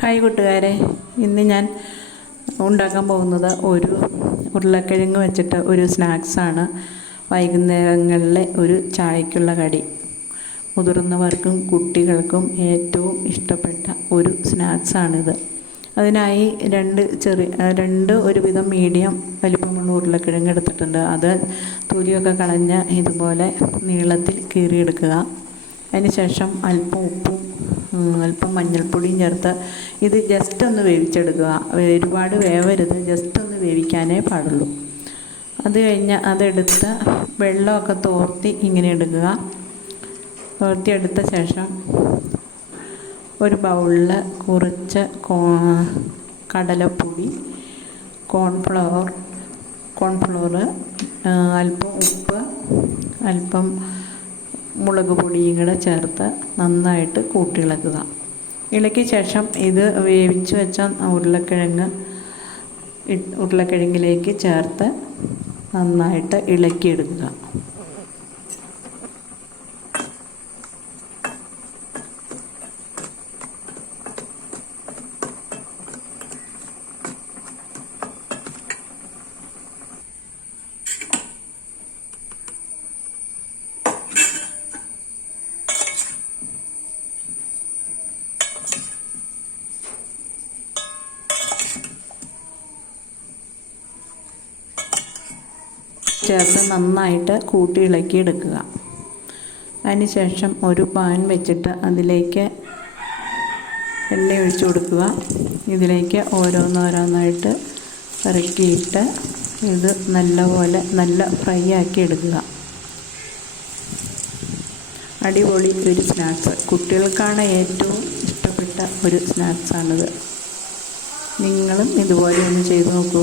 Hi കൂട്ടുകാരെ. ഇന്ന് ഞാൻ ഉണ്ടാക്കാൻ പോകുന്നത് ഒരു ഉരുളക്കിഴങ്ങ് വെച്ചിട്ട് ഒരു സ്നാക്സാണ് വൈകുന്നേരങ്ങളിലെ ഒരു ചായക്കുള്ള കടി. മുതിർന്നവർക്കും കുട്ടികൾക്കും ഏറ്റവും ഇഷ്ടപ്പെട്ട ഒരു സ്നാക്സാണിത് അതിനായി രണ്ട് ചെറിയ രണ്ട് ഒരുവിധം മീഡിയം വലിപ്പമുള്ള ഉരുളക്കിഴങ്ങ് എടുത്തിട്ടുണ്ട്. അത് തൊലിയൊക്കെ കളഞ്ഞ് ഇതുപോലെ നീളത്തിൽ കീറിയെടുക്കുക. അതിന് ശേഷം അല്പം ഉപ്പും അല്പം മഞ്ഞൾപ്പൊടിയും ചേർത്ത് ഇത് ജസ്റ്റ് ഒന്ന് വേവിച്ചെടുക്കുക. ഒരുപാട് വേവരുത് ജസ്റ്റ് ഒന്ന് വേവിക്കാനേ പാടുള്ളൂ. അത് കഴിഞ്ഞ് അതെടുത്ത് വെള്ളമൊക്കെ തോർത്തി ഇങ്ങനെ എടുക്കുക. തോർത്തിയെടുത്ത ശേഷം ഒരു ബൗളിൽ കുറച്ച് കടലപ്പൊടി കോൺഫ്ലവർ കോൺഫ്ലവർ അല്പം ഉപ്പ് അല്പം മുളക് പൊടിയും കൂടെ ചേർത്ത് നന്നായിട്ട് കൂട്ടിളക്കുക. ഇളക്കിയ ശേഷം ഇത് വേവിച്ച് വെച്ച ഉരുളക്കിഴങ്ങ് ഉരുളക്കിഴങ്ങിലേക്ക് ചേർത്ത് നന്നായിട്ട് ഇളക്കിയെടുക്കുക. ചേർത്ത് നന്നായിട്ട് കൂട്ടി ഇളക്കിയെടുക്കുക അതിനുശേഷം ഒരു പാൻ വെച്ചിട്ട് അതിലേക്ക് എണ്ണ ഒഴിച്ചു കൊടുക്കുക. ഇതിലേക്ക് ഓരോന്നോരോന്നായിട്ട് ഇറക്കിയിട്ട് ഇത് നല്ലപോലെ നല്ല ഫ്രൈ ആക്കി എടുക്കുക. അടിപൊളി ഒരു സ്നാക്സ്. കുട്ടികൾക്കാണ് ഏറ്റവും ഇഷ്ടപ്പെട്ട ഒരു സ്നാക്സാണിത്. നിങ്ങളും ഇതുപോലെ ഒന്ന് ചെയ്തു നോക്കൂ.